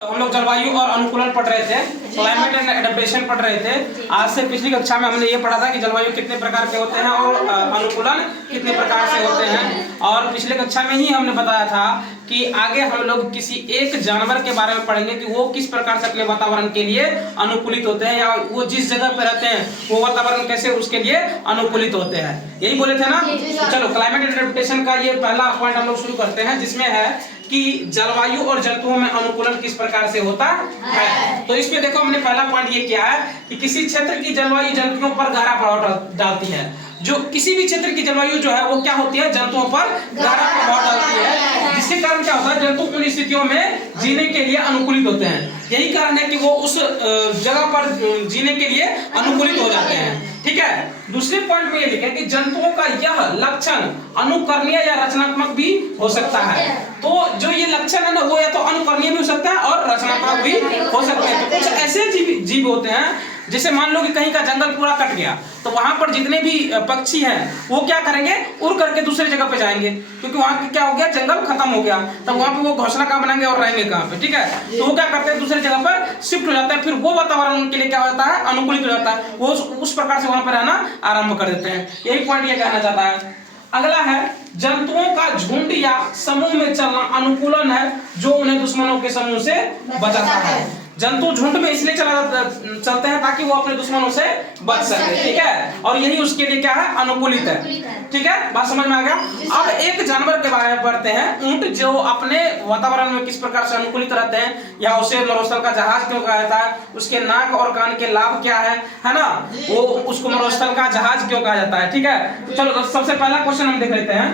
हम लोग जलवायु और अनुकूलन पढ़ रहे थे, क्लाइमेट एंड एडेप्टेशन पढ़ रहे थे। आज से पिछली कक्षा में हमने ये पढ़ा था कि जलवायु कितने प्रकार के होते हैं और अनुकूलन कितने प्रकार से होते हैं। और पिछले कक्षा में ही हमने बताया था कि आगे हम लोग किसी एक जानवर के बारे में पढ़ेंगे कि वो किस प्रकार से अपने वातावरण के लिए अनुकूलित होते हैं, या वो जिस जगह पे रहते हैं वो वातावरण कैसे उसके लिए अनुकूलित होते हैं। यही बोले थे ना। चलो क्लाइमेट एंड एडेप्टेशन का ये पहला पॉइंट हम लोग शुरू करते हैं, जिसमें है कि जलवायु और जंतुओं में अनुकूलन किस प्रकार से होता है। तो इस पे देखो हमने पहला पॉइंट ये किया है कि किसी क्षेत्र की जलवायु जंतुओं पर गहरा प्रभाव डालती है। जो किसी भी क्षेत्र की जलवायु जो है वो क्या होती है, जंतुओं पर गहरा प्रभाव डालती है, जिसके कारण क्या होता है, जंतु उन स्थितियों में जीने के लिए अनुकूलित होते हैं। यही कारण है कि वो उस जगह पर जीने के लिए अनुकूलित हो जाते हैं। ठीक है। दूसरे पॉइंट में ये लिखे कि जंतुओं का यह लक्षण अनुकरणीय या रचनात्मक भी हो सकता है। तो जो ये लक्षण है ना, वो या तो अनुकरणीय भी हो सकता है और रचनात्मक भी हो सकता है। तो कुछ ऐसे जीव होते हैं, जैसे मान लो कि कहीं का जंगल पूरा कट गया, तो वहां पर जितने भी पक्षी हैं वो क्या करेंगे, उड़ करके दूसरी जगह पे जाएंगे, क्योंकि वहां क्या हो गया, जंगल खत्म हो गया। तब वहां पे वो घोंसला कहाँ बनाएंगे और रहेंगे कहाँ पे। ठीक है। तो वो क्या करते हैं, दूसरी जगह पर शिफ्ट हो जाते हैं। फिर वो वातावरण उनके लिए क्या होता है, अनुकूलित हो जाता है। वो उस प्रकार से वहां पर रहना आरंभ कर देते हैं। यही पॉइंट ये कहना चाहता है। अगला है जंतुओं का झुंड या समूह में चलना अनुकूलन है, जो उन्हें दुश्मनों के समूह से बचाता है। जंतु झुंड में इसलिए चलते हैं ताकि वो अपने दुश्मनों से बच सके। ठीक है। और यही उसके लिए क्या है, अनुकूलित है। ठीक है, बात समझ में आ गया। अब एक जानवर के बारे में पढ़ते हैं, ऊंट, जो अपने वातावरण में किस प्रकार से अनुकूलित रहते हैं, या उसे मरुस्थल का जहाज क्यों कहा जाता है, उसके नाक और कान के लाभ क्या है ना, वो उसको मरुस्थल का जहाज क्यों कहा जाता है। ठीक है। तो चलो सबसे पहला क्वेश्चन हम देख लेते हैं।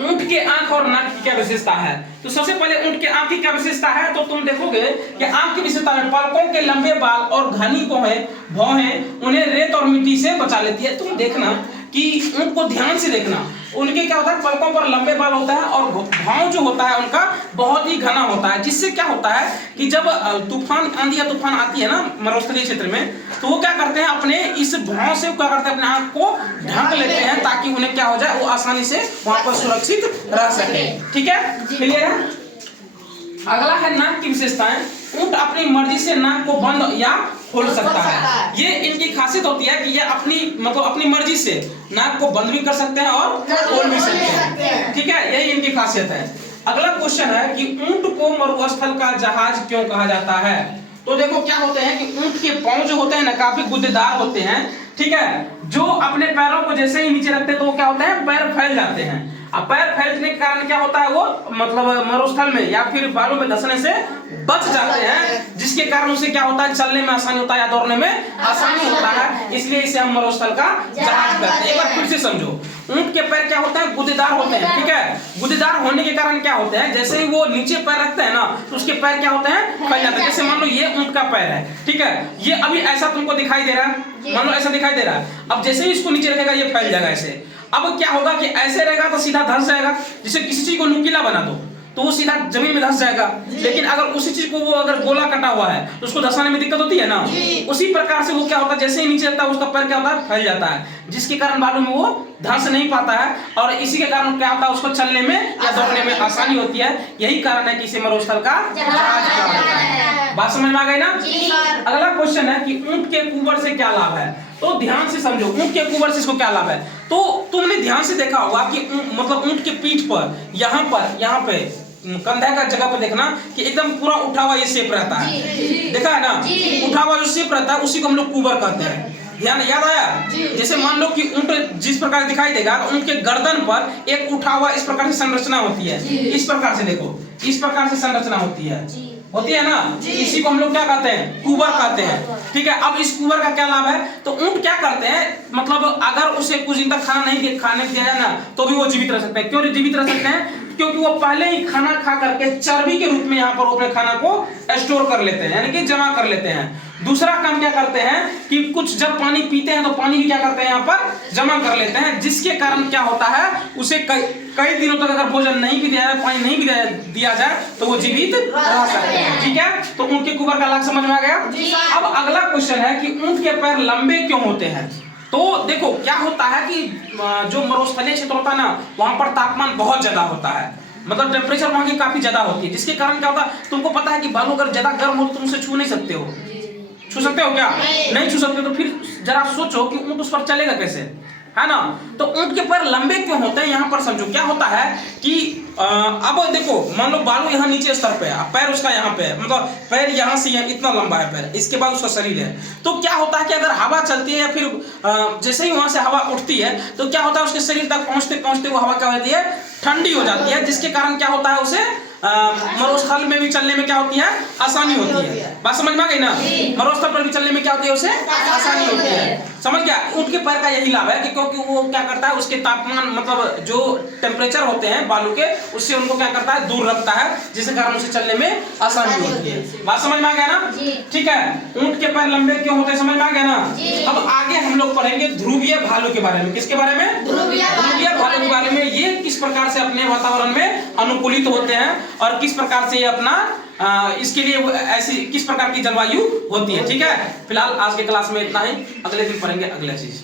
ऊंट के आंख और नाक की क्या विशेषता है। तो सबसे पहले ऊंट के आंख की क्या विशेषता है, तो तुम देखोगे कि आंख की विशेषता में पलकों के लंबे बाल और घनी भौहें उन्हें रेत और मिट्टी से बचा लेती है। तुम देखना कि ऊंट को ध्यान से देखना, उनके क्या होता है, पलकों पर लंबे बाल होता है और भाव जो होता है उनका बहुत ही घना होता है, जिससे क्या होता है कि जब तूफान, आंधी या तूफान आती है ना मरुस्थलीय क्षेत्र में, तो वो क्या करते हैं, अपने इस भाव से क्या करते हैं, अपने आंख को ढक लेते हैं, ताकि उन्हें क्या हो जाए, वो आसानी से वहां पर सुरक्षित रह सके। ठीक है, क्लियर है। अगला है नाक की विशेषताएं। ऊंट अपनी मर्जी से नाक को बंद या खोल सकता है। ये इनकी खासियत होती है कि ये अपनी मर्जी से नाक को बंद भी कर सकते हैं और खोल भी सकते हैं। ठीक है, यही इनकी खासियत है। अगला क्वेश्चन है कि ऊंट को मरुस्थल का जहाज क्यों कहा जाता है। तो देखो क्या होते हैं कि ऊंट के पांव जो होते हैं ना, काफी गुद्देदार होते हैं। ठीक है। जो अपने पैरों को जैसे ही नीचे रखते हैं तो वो क्या होता है, पैर फैल जाते हैं। अब पैर फैलने के कारण क्या होता है, वो मरुस्थल में या फिर बालू में धंसने से बच जाते हैं, जिसके कारण उसे क्या होता है, चलने में आसानी होता है या दौड़ने में आसानी होता है। इसलिए इसे हम मरुस्थल का जहाज कहते हैं। एक बार फिर से समझो, ऊंट के पैर क्या होते हैं, गुद्देदार होते हैं। ठीक है। गुद्देदार होने के कारण क्या होते हैं, जैसे ही वो नीचे पैर रखते हैं ना, तो उसके पैर क्या होते हैं, फैल जाते हैं। जैसे मान लो ये ऊंट का पैर है। ठीक है। ये अभी ऐसा तुमको दिखाई दे रहा है, मान लो ऐसा दिखाई दे रहा है। अब जैसे ही इसको नीचे रखेगा ये फैल जाएगा ऐसे। अब क्या होगा कि ऐसे रहेगा तो सीधा धंस जाएगा। जैसे किसी चीज को नुकीला बना दो तो वो सीधा जमीन में धंस जाएगा, लेकिन अगर उसी चीज को वो अगर गोला कटा हुआ है तो उसको धंसाने में दिक्कत होती है ना। उसी प्रकार से वो क्या होता है, जैसे ही नीचे रहता है उसका पैर क्या होता है, फैल जाता है, जिसके कारण बालू में वो धंस नहीं पाता है, और इसी के कारण क्या होता है, उसको चलने में या दौड़ने में आसानी होती है। यही कारण है कि इसे मरुस्थल का जहाज कहा जाता है। बात समझ में आ गई ना। अगला क्वेश्चन है कि ऊंट के कुबर से क्या लाभ है। तो ध्यान से समझो, ऊंट के कुबर से इसको क्या लाभ है। तो तुमने ध्यान से देखा होगा कि ऊंट के पीठ पर यहाँ पे कंधे का जगह पे देखना कि एकदम पूरा उठा हुआ ये शेप रहता है। देखा है ना, उठा हुआ जो शेप रहता है उसी को हम लोग कुबर कहते हैं। ध्यान याद आया। जैसे मान लो कि ऊंट जिस प्रकार दिखाई देगा, तो उनके गर्दन पर एक उठा हुआ इस प्रकार से संरचना होती है। इस प्रकार से देखो, इस प्रकार से संरचना होती है ना। इसी को हम लोग क्या कहते हैं, कुबर कहते हैं। ठीक है। अब इस कुबर का क्या लाभ है, तो ऊंट क्या करते हैं, मतलब अगर उसे कुछ दिन तक खाने दिया जाए ना, तो भी वो जीवित रह सकते हैं। क्यों जीवित रह सकते हैं, क्योंकि वो पहले ही खाना खा करके चर्बी के रूप में यहाँ पर अपने खाना को स्टोर कर लेते हैं, यानी कि जमा कर लेते हैं। दूसरा काम क्या करते हैं कि कुछ जब पानी पीते हैं तो पानी भी क्या करते हैं, यहाँ पर जमा कर लेते हैं, जिसके कारण क्या होता है, उसे कई दिनों तक अगर भोजन नहीं भी दिया जाए, पानी नहीं भी दिया जाए, तो वो जीवित रह सकते हैं। ठीक है। तो ऊंट के कुबर का लाभ समझ में आ गया। अब अगला क्वेश्चन है कि ऊंट के पैर लंबे क्यों होते हैं। तो देखो क्या होता है कि जो मरुस्थलीय क्षेत्र होता है ना, वहां पर तापमान बहुत ज्यादा होता है। मतलब टेम्परेचर वहाँ की काफी ज्यादा होती है, जिसके कारण क्या होता है, तुमको पता है कि बालू अगर ज्यादा गर्म हो तो तुम उसे छू नहीं सकते हो। छू सकते हो क्या? नहीं छू सकते। तो फिर जरा सोचो कि ऊँट उस पर चलेगा कैसे, है ना। तो ऊँट के पैर लंबे क्यों होते हैं, यहाँ पर समझो क्या होता है कि अब देखो, मान लो बालू यहाँ नीचे स्तर पे है, पैर उसका यहाँ पे है, मतलब पैर यहाँ से यहाँ इतना लंबा है पैर, इसके बाद उसका शरीर है। तो क्या होता है कि अगर हवा चलती है या फिर जैसे ही वहां से हवा उठती है तो क्या होता है, उसके शरीर तक पहुंचते पहुंचते वो हवा क्या होती है, ठंडी हो जाती है, जिसके कारण क्या होता है, उसे मरुस्थल में भी चलने में क्या होती है, आसानी होती है। बात समझ में आ गई ना। मरुस्थल पर भी चलने में क्या होती है, उसे आसानी होती है। समझ गया। ऊँट के पैर का यही लाभ है कि क्योंकि वो क्या करता है, उसके तापमान मतलब जो टेम्परेचर होते हैं बालू के, उससे उनको क्या करता है, दूर रखता है, जिसके कारण उसे चलने में आसानी होती है। बात समझ में आ गया ना। ठीक है। ऊँट के पैर लंबे क्यों होते हैं, समझ में आ गया ना। अब आगे हम लोग पढ़ेंगे ध्रुवीय भालू के बारे में। किसके बारे में? ध्रुवीय भालू के बारे में। ये किस प्रकार से अपने वातावरण में अनुकूलित होते हैं और किस प्रकार से ये अपना इसके लिए ऐसी किस प्रकार की जलवायु होती है। ठीक है। फिलहाल आज के क्लास में इतना ही, अगले दिन पढ़ेंगे अगला चीज।